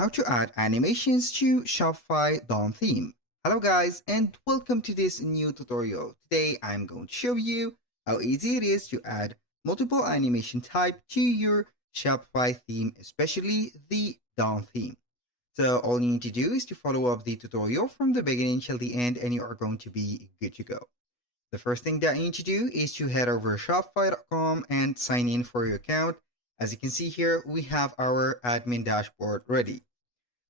how to add animations to Shopify Dawn Theme. Hello guys and welcome to this new tutorial. Today I'm going to show you how easy it is to add multiple animation type to your Shopify theme, especially the Dawn theme. So all you need to do is to follow up the tutorial from the beginning till the end and you are going to be good to go. The first thing that you need to do is to head over to Shopify.com and sign in for your account. As you can see here, we have our admin dashboard ready.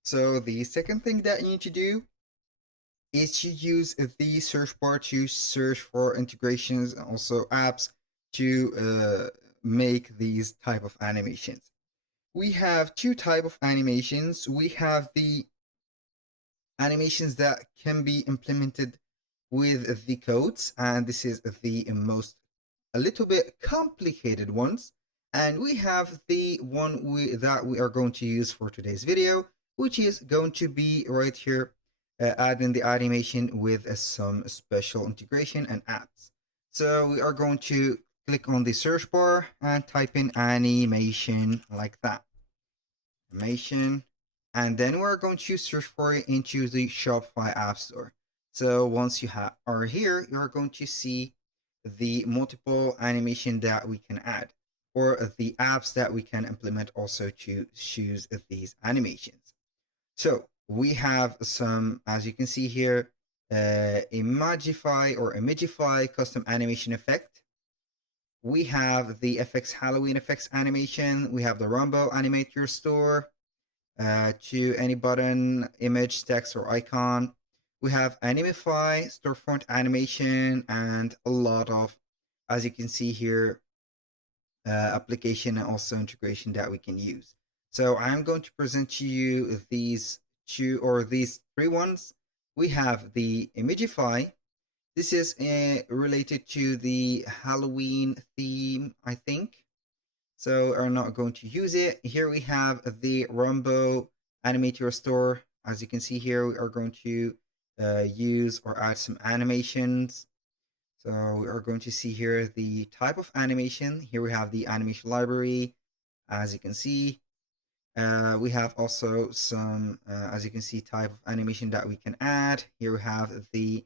So the second thing that you need to do is to use the search bar to search for integrations and also apps to make these type of animations. We have two type of animations. We have the animations that can be implemented with the codes, and this is the most a little bit complicated ones. And we have the one that we are going to use for today's video, which is going to be right here, adding the animation with some special integration and apps. So we are going to click on the search bar and type in animation like that. Animation. And then we're going to search for it into the Shopify App Store. So once you are here, you're going to see the multiple animation that we can add, or the apps that we can implement also to choose these animations. So we have some, as you can see here, Imagify custom animation effect. We have the FX Halloween effects animation. We have the Rumbo Animate Your Store, to any button, image, text, or icon. We have Animify, storefront animation, and a lot of, as you can see here, application and also integration that we can use. So I'm going to present to you these these three ones. We have the Imagify. This is related to the Halloween theme, I think. So are not going to use it. Here we have the Rumbo Animate Your Store. As you can see here, we are going to use or add some animations. So we are going to see here the type of animation. Here we have the animation library. As you can see, we have also some, as you can see, type of animation that we can add. Here we have the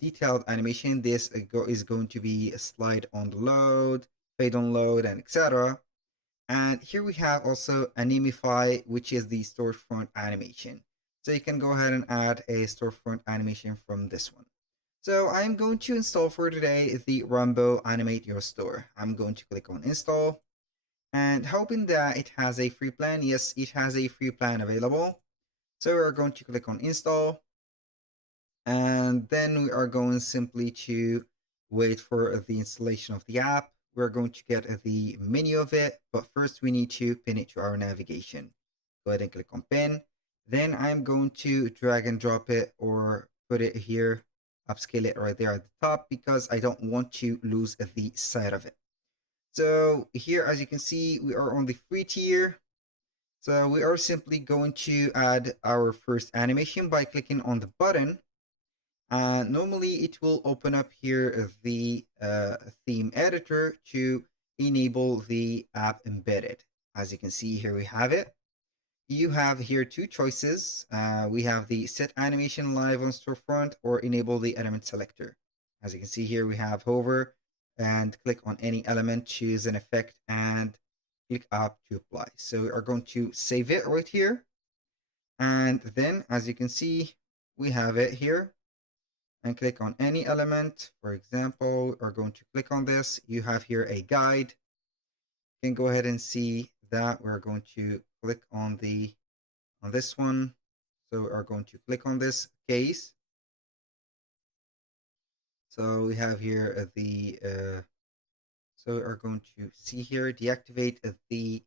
detailed animation. This is going to be a slide on the load, fade on load, and etc. And here we have also Animify, which is the storefront animation. So you can go ahead and add a storefront animation from this one. So I'm going to install for today the Rumbo Animate Your Store. I'm going to click on install and hoping that it has a free plan. Yes, it has a free plan available. So we're going to click on install and then we are going simply to wait for the installation of the app. We're going to get the menu of it, but first we need to pin it to our navigation. Go ahead and click on pin. Then I'm going to drag and drop it or put it here, upscale it right there at the top because I don't want to lose the side of it. So here, as you can see, we are on the free tier. So we are simply going to add our first animation by clicking on the button. Normally it will open up here the theme editor to enable the app embedded. As you can see here, we have it. You have here two choices. We have the set animation live on storefront or enable the element selector. As you can see here, we have hover and click on any element, choose an effect and click up to apply. So we are going to save it right here. And then as you can see, we have it here and click on any element. For example, we are going to click on this. You have here a guide. You can go ahead and see that we're going to click on this one. So we are going to click on this case. So we have here so we are going to see here, deactivate the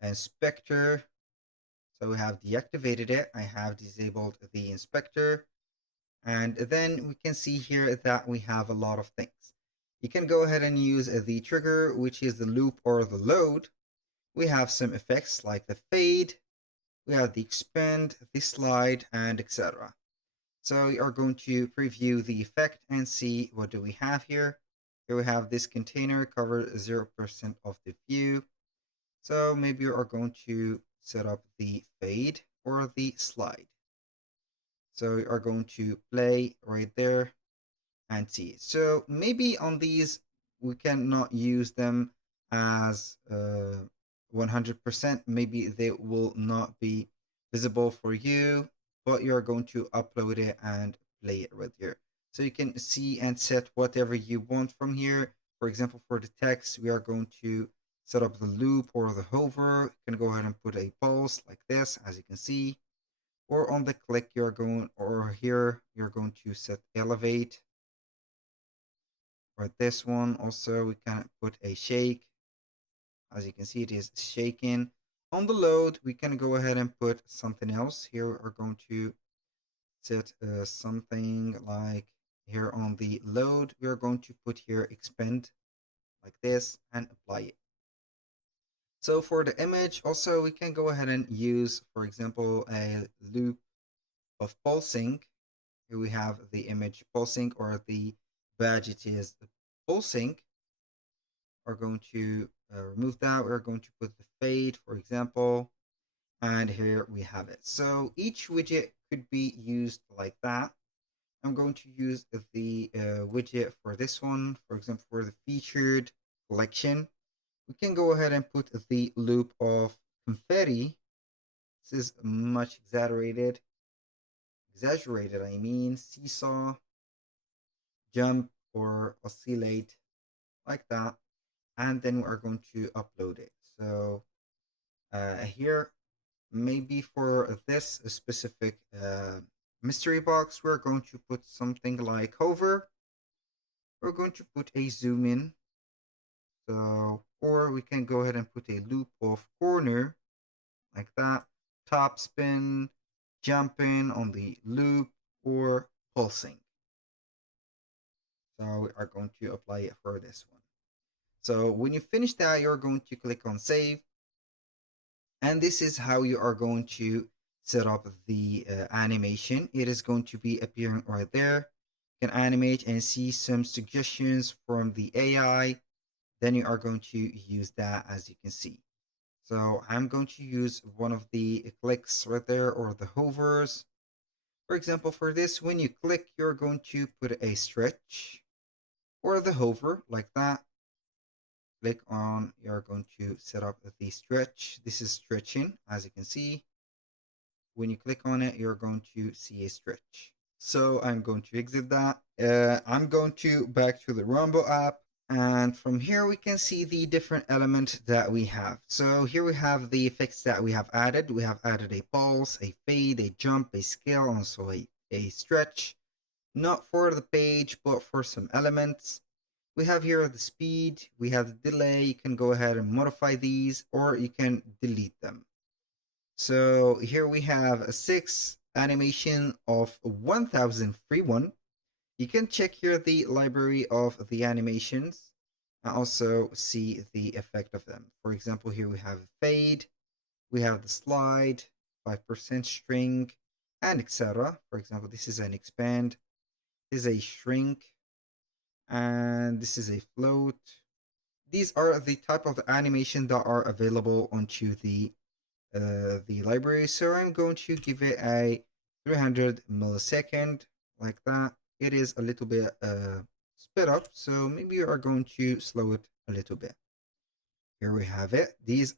inspector. So we have deactivated it. I have disabled the inspector. And then we can see here that we have a lot of things. You can go ahead and use the trigger, which is the loop or the load. We have some effects like the fade. We have the expand, the slide, and etc. So we are going to preview the effect and see what do we have here. Here we have this container cover 0% of the view. So maybe we are going to set up the fade or the slide. So we are going to play right there and see. So maybe on these, we cannot use them as 100%. Maybe they will not be visible for you, but you're going to upload it and play it right here. So you can see and set whatever you want from here. For example, for the text, we are going to set up the loop or the hover. You can go ahead and put a pulse like this, as you can see. Or on the click, you're going, or here, you're going to set elevate. For this one, also, we can put a shake. As you can see, it is shaking. On the load, we can go ahead and put something else. Here, we're going to set something like here on the load, we're going to put here expand like this and apply it. So for the image, also, we can go ahead and use, for example, a loop of pulsing. Here we have the image pulsing, or the badge, it is pulsing. We're going to remove that. We're going to put the fade, for example, and here we have it. So each widget could be used like that. I'm going to use the widget for this one. For example, for the featured collection, we can go ahead and put the loop of confetti. This is much exaggerated, I mean, seesaw, jump, or oscillate like that. And then we're going to upload it. So here, maybe for this specific mystery box, we're going to put something like hover. We're going to put a zoom in. So, or we can go ahead and put a loop of corner like that, top spin, jumping on the loop, or pulsing. So we are going to apply it for this one. So when you finish that, you're going to click on save. And this is how you are going to set up the animation. It is going to be appearing right there. You can animate and see some suggestions from the AI. Then you are going to use that, as you can see. So I'm going to use one of the clicks right there, or the hovers. For example, for this, when you click, you're going to put a stretch or the hover like that. Click on, you're going to set up the stretch. This is stretching, as you can see. When you click on it, you're going to see a stretch. So I'm going to exit that. I'm going to back to the Rumble app. And from here, we can see the different elements that we have. So here we have the effects that we have added. We have added a pulse, a fade, a jump, a scale, and also a stretch. Not for the page, but for some elements. We have here the speed, we have the delay. You can go ahead and modify these, or you can delete them. So here we have a 6 animation of 1000 free one. You can check here the library of the animations and also see the effect of them. For example, here we have fade, we have the slide, 5% string, and etc. For example, this is an expand, this is a shrink, and this is a float. These are the type of animation that are available onto the library. So I'm going to give it a 300 millisecond like that. It is a little bit sped up, so maybe you are going to slow it a little bit. Here we have it. This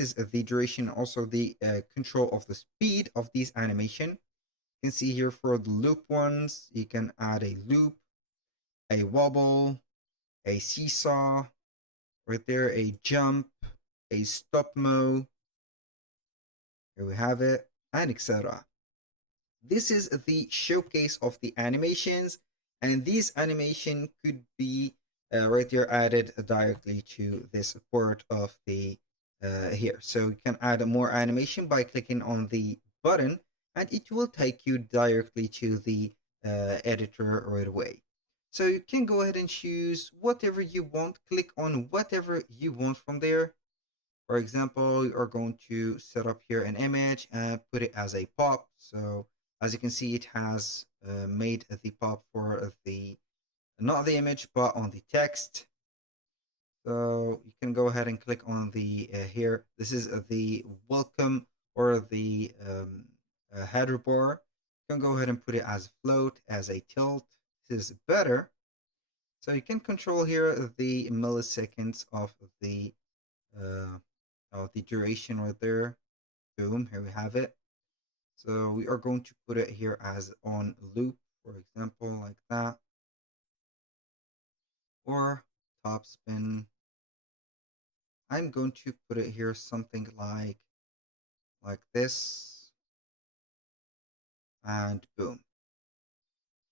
is the duration, also the control of the speed of these animation. You can see here for the loop ones, you can add a loop, a wobble, a seesaw, right there, a jump, a stop mo. Here we have it, and etc. This is the showcase of the animations, and these animation could be right there added directly to this part of the here. So you can add more animation by clicking on the button, and it will take you directly to the editor right away. So you can go ahead and choose whatever you want, click on whatever you want from there. For example, you are going to set up here an image and put it as a pop. So as you can see, it has made the pop for the, not the image, but on the text. So you can go ahead and click on the here. This is the welcome or the header bar. You can go ahead and put it as float, as a tilt. This is better. So you can control here the milliseconds uh, of the duration right there. Boom, here we have it. So we are going to put it here as on loop, for example, like that. Or top spin. I'm going to put it here something like this. And boom.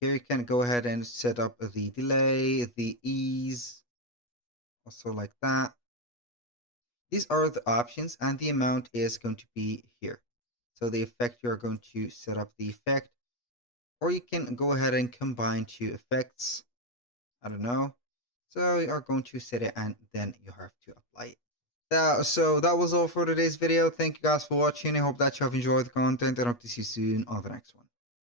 Here you can go ahead and set up the delay, the ease, also like that. These are the options, and the amount is going to be here. So the effect, you're going to set up the effect, or you can go ahead and combine two effects. I don't know. So you are going to set it, and then you have to apply it. So that was all for today's video. Thank you guys for watching. I hope that you have enjoyed the content, and hope to see you soon on the next one.